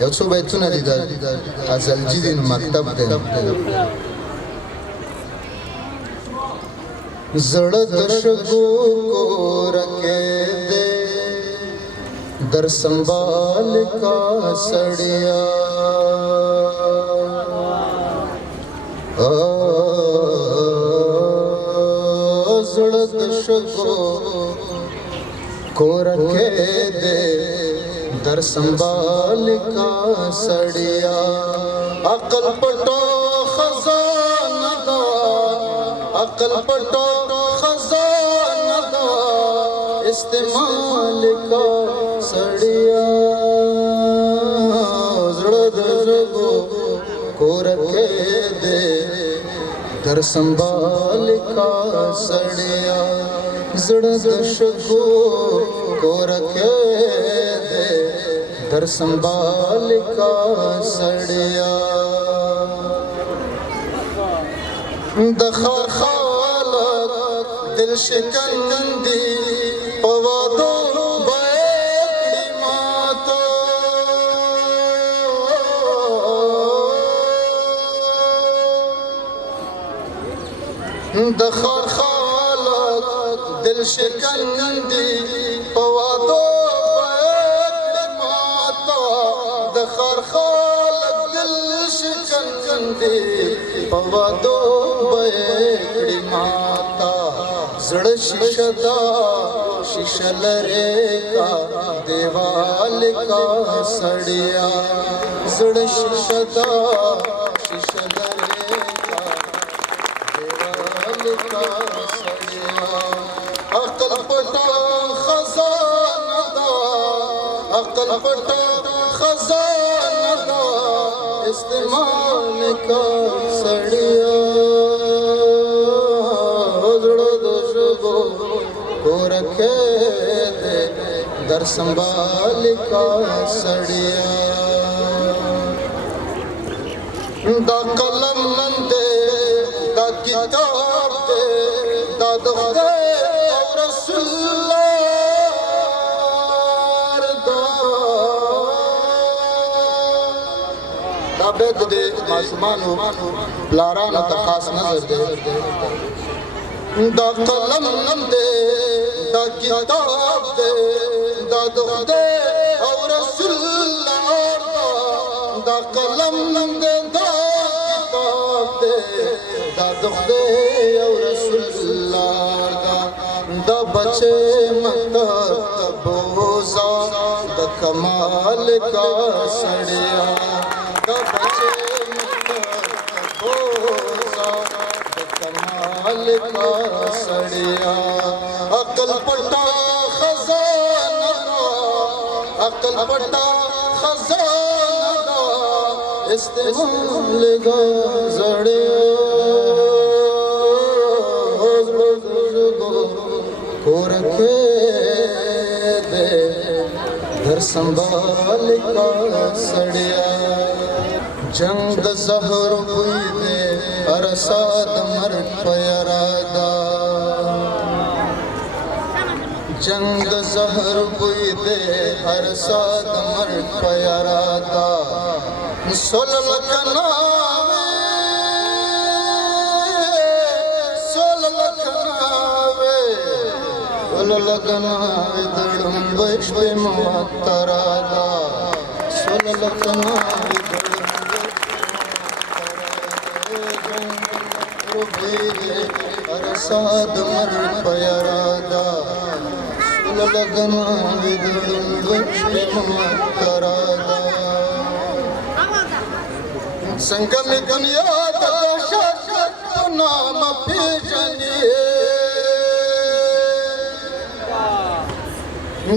You څو بیتونه دي د ازلجي دین مکتب دی. زړه د شګو کورکې دی در سنبال کا سړیا زړه د شګو کورکې دی در سنبال کا سڑیا عقل پٹو خزانہ دا عقل پٹو خزانہ دا استعمال کا سڑیا زړه د شګو کورکې دے در سنبال کا سڑیا زړه د شګو کورکې در سنبال کا سڑیا د خار خالق دل شکندی پوادو بیکڑی ماتا د خار خالق دل شکندی پوادو خار خالق دل شکندی پوادو بیکڑی ماتا زړه شیشه دا شیشه لرے کا دیوال کا سڑیا زړه شیشه دا شیشه لرے کا دیوال کا سڑیا عقل پٹا خزانہ دا عقل پٹا خزانہ دا استعمال کا سڑیا زړه د شګو کورکې دے در سنبال کا سڑیا دا قلم دے دا کتاب دے دا د خدای او رسول الله بیت دے معصومانو پلارانو تا خاص نظر دے دا قلم دے دا کتاب دے دا دخدے او رسول اللہ دا قلم دے دا کتاب دے دا دخدے او رسول اللہ دا بچے مکتب بوزا دا کمال کا سڑیا دا بچے بوزا دا کمال کا سڑیا عقل پٹا خزانہ عقل پٹا خزانہ استعمال کا سڑیا کورکې دے در سنبال کا سڑیا جنگ د زهر بوی دے ارساد مرد پیرادا جنگ د زهر بوی دے ارساد مرد پیرادا سول لکنا لگنا دڑم بشپ معطرادا سول لگنا ارساد مرد پیرادا سول لگنا دڑم بشپ معطرادا سنگم دنیا دا شاشت نام پیجنیے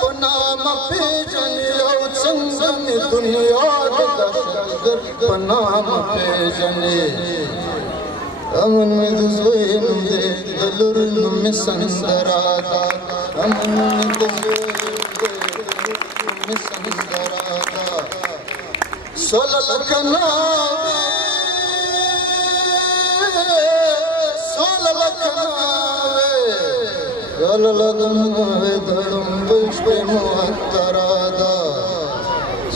پنام پیجنی او سنگم دنیا دا شاشت پنام پیجنی امن میں دزوین دے دلرن میں سندرادا امن میں دزوین دے دلرن میں سندرادا سول لکنا سول لکنا لگن دڑم بشپ معطرا